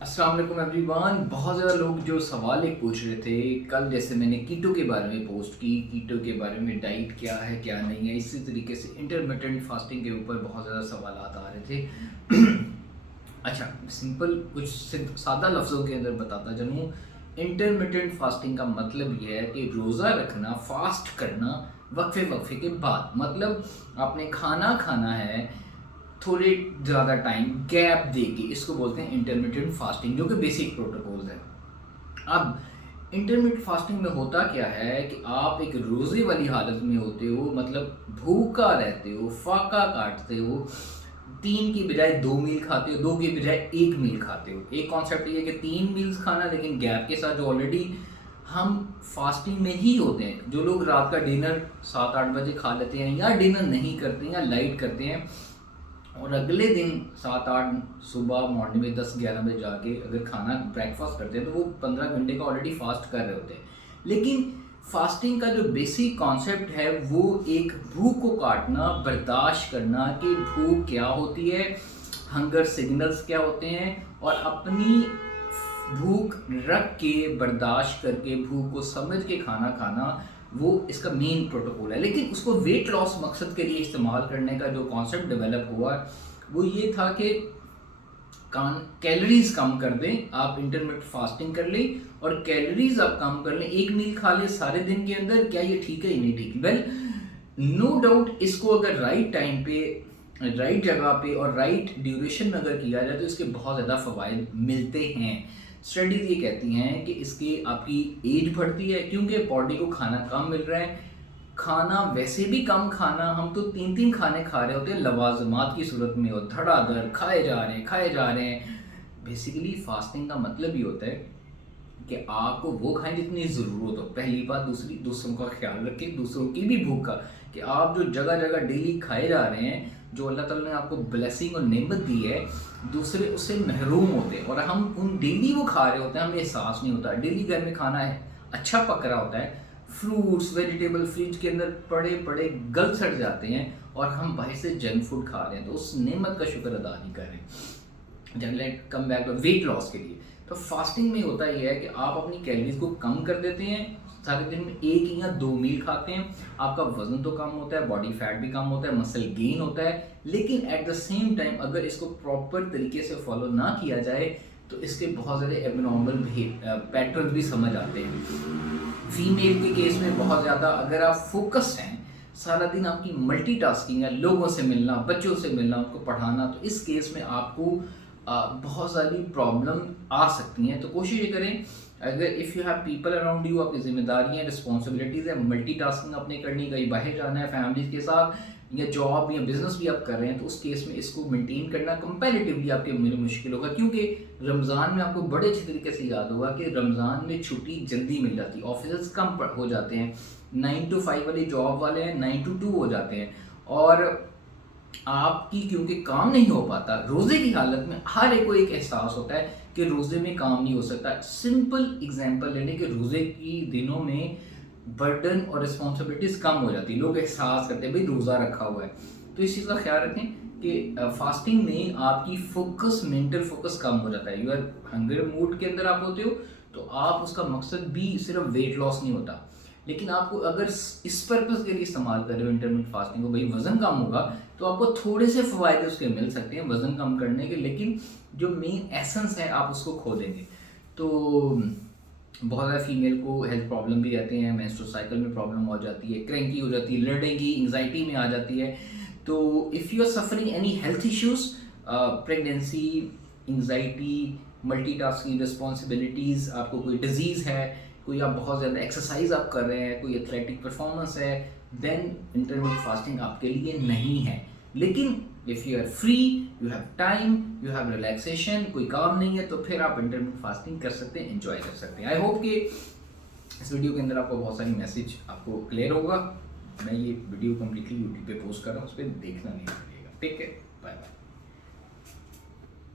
अस्सलाम वालेकुम एवरीवन। बहुत ज़्यादा लोग जो सवाल एक पूछ रहे थे कल, जैसे मैंने कीटो के बारे में पोस्ट की, कीटो के बारे में डाइट क्या है क्या नहीं है, इसी तरीके से इंटरमिटेंट फास्टिंग के ऊपर बहुत ज़्यादा सवाल आ रहे थे। अच्छा, सिंपल कुछ सादा लफ्ज़ों के अंदर बताता चलूँ। इंटरमिटेंट फास्टिंग का मतलब यह है कि रोज़ा रखना, फास्ट करना वक्फे वक्फे के बाद। मतलब आपने खाना खाना है थोड़े ज़्यादा टाइम गैप दे के, इसको बोलते हैं इंटरमिटेंट फास्टिंग, जो कि बेसिक प्रोटोकॉल्स है। अब इंटरमिटेंट फास्टिंग में होता क्या है कि आप एक रोज़े वाली हालत में होते हो, मतलब भूखा रहते हो, फाका काटते हो, 3 की बजाय 2 मील खाते हो, 2 की बजाय 1 मील खाते हो। एक कॉन्सेप्ट ये है कि 3 मील्स खाना, लेकिन गैप के साथ, जो ऑलरेडी हम फास्टिंग में ही होते हैं। जो लोग रात का डिनर 7-8 बजे खा लेते हैं, या डिनर नहीं करते हैं, या लाइट करते हैं, और अगले दिन 7-8 सुबह मॉर्निंग में 10-11 बजे जाके अगर खाना ब्रेकफास्ट करते हैं, तो वो 15 घंटे का ऑलरेडी फास्ट कर रहे होते हैं। लेकिन फास्टिंग का जो बेसिक कॉन्सेप्ट है वो एक भूख को काटना, बर्दाश्त करना कि भूख क्या होती है, हंगर सिग्नल्स क्या होते हैं, और अपनी भूख रख के, बर्दाश्त करके, भूख को समझ के खाना खाना, वो इसका मेन प्रोटोकॉल है। लेकिन उसको वेट लॉस मकसद के लिए इस्तेमाल करने का जो कॉन्सेप्ट डेवलप हुआ वो ये था कि कैलोरीज कम कर दें, आप इंटरमिटेंट फास्टिंग कर लें और कैलोरीज आप कम कर लें, 1 मील खा लें सारे दिन के अंदर। क्या ये ठीक है या नहीं ठीक? वेल, नो डाउट इसको अगर राइट टाइम पे, राइट जगह पे और राइट ड्यूरेशन में अगर किया जाए तो इसके बहुत ज़्यादा फ़वाइद मिलते हैं। स्टडीज़ ये कहती हैं कि इसकी आपकी एज बढ़ती है, क्योंकि बॉडी को खाना कम मिल रहा है। खाना वैसे भी कम खाना, हम तो 3-3 खाने खा रहे होते हैं लवाजमात की सूरत में, और धड़ाधड़ खाए जा रहे हैं। बेसिकली फास्टिंग का मतलब ही होता है कि आपको वो खाएं जितनी ज़रूरत हो, पहली बात। दूसरी, दूसरों का ख्याल रखें, दूसरों की भी भूख का, कि आप जो जगह जगह डेली खाए जा रहे हैं, जो अल्लाह ताला ने आपको ब्लेसिंग और नेमत दी है, दूसरे उससे महरूम होते हैं, और हम उन डेली वो खा रहे होते हैं, हमें एहसास नहीं होता। डेली घर में खाना है अच्छा पक रहा होता है, फ्रूट्स वेजिटेबल फ्रिज के अंदर पड़े पड़े गल सड़ जाते हैं, और हम बाहर से जंक फूड खा रहे हैं, तो उस नेमत का शुक्र अदा नहीं कर रहे। जब let come back to weight loss के लिए, तो फास्टिंग में होता यह है कि आप अपनी कैलोरीज को कम कर देते हैं, सारे दिन में 1 या 2 मील खाते हैं, आपका वजन तो कम होता है, बॉडी फैट भी कम होता है, मसल गेन होता है। लेकिन एट द सेम टाइम अगर इसको प्रॉपर तरीके से फॉलो ना किया जाए तो इसके बहुत ज़्यादा एबनॉर्मल पैटर्न भी समझ आते हैं। फीमेल के केस में बहुत ज़्यादा, अगर आप फोकस्ड हैं, सारा दिन आपकी मल्टीटास्किंग है, लोगों से मिलना, बच्चों से मिलना, उनको पढ़ाना, तो इस केस में आपको बहुत सारी प्रॉब्लम आ सकती हैं। तो कोशिश ये करें, अगर if you have people around you, आपकी जिम्मेदारियाँ, रिस्पॉन्सिबिलिटीज़ है, मल्टीटास्किंग अपने करनी, कहीं बाहर जाना है फैमिली के साथ, या जॉब या बिजनेस भी आप कर रहे हैं, तो उस केस में इसको मेंटेन करना कंपैरेटिवली आपके लिए मुश्किल होगा। क्योंकि रमज़ान में आपको बड़े अच्छे तरीके से याद होगा कि रमज़ान में छुट्टी जल्दी मिल जाती है, ऑफिस कम हो जाते हैं, 9 to 5 वाले जॉब वाले हैं 9 to 2 हो जाते हैं, और आपकी क्योंकि काम नहीं हो पाता रोज़े की हालत में, हर एक को एक एहसास होता है कि रोज़े में काम नहीं हो सकता। सिंपल एग्जांपल ले लें कि रोज़े की दिनों में बर्डन और रिस्पॉन्सिबिलिटीज़ कम हो जाती है, लोग एहसास करते हैं भाई रोज़ा रखा हुआ है। तो इस चीज़ का ख्याल रखें कि फास्टिंग में आपकी फोकस, मेंटल फोकस कम हो जाता है। यू आर हंगर मूड के अंदर आप होते हो, तो आप, उसका मकसद भी सिर्फ वेट लॉस नहीं होता, लेकिन आपको अगर इस पर्पज़ के लिए इस्तेमाल कर रहे हो इंटरमिटेंट फास्टिंग को, भाई वज़न कम होगा, तो आपको थोड़े से फ़वायदे उसके मिल सकते हैं वज़न कम करने के, लेकिन जो मेन एसेंस है आप उसको खो देंगे। तो बहुत ज़्यादा फीमेल को हेल्थ प्रॉब्लम भी रहते हैं, मेंस्ट्रुअल साइकिल में प्रॉब्लम हो जाती है, क्रैंकी हो जाती है, लड़ेगी, एंग्जाइटी में आ जाती है। तो if you are suffering any health issues, pregnancy, anxiety, multitasking responsibilities, आपको कोई डिजीज़ है, कोई आप बहुत ज़्यादा एक्सरसाइज आप कर रहे हैं, कोई एथलेटिक परफॉर्मेंस है, देन इंटरमिटेंट फास्टिंग आपके लिए नहीं है। लेकिन if you are free, you have time, you have relaxation, कोई काम नहीं है, तो फिर आप इंटरमिटेंट फास्टिंग कर सकते हैं, एंजॉय कर सकते हैं। आई होप कि इस वीडियो के अंदर आपको बहुत सारी मैसेज आपको क्लियर होगा। मैं ये वीडियो कम्प्लीटली यूट्यूब पे पोस्ट कर रहा हूँ, उस पर देखना नहीं पड़ेगा। ठीक है, बाय बाय।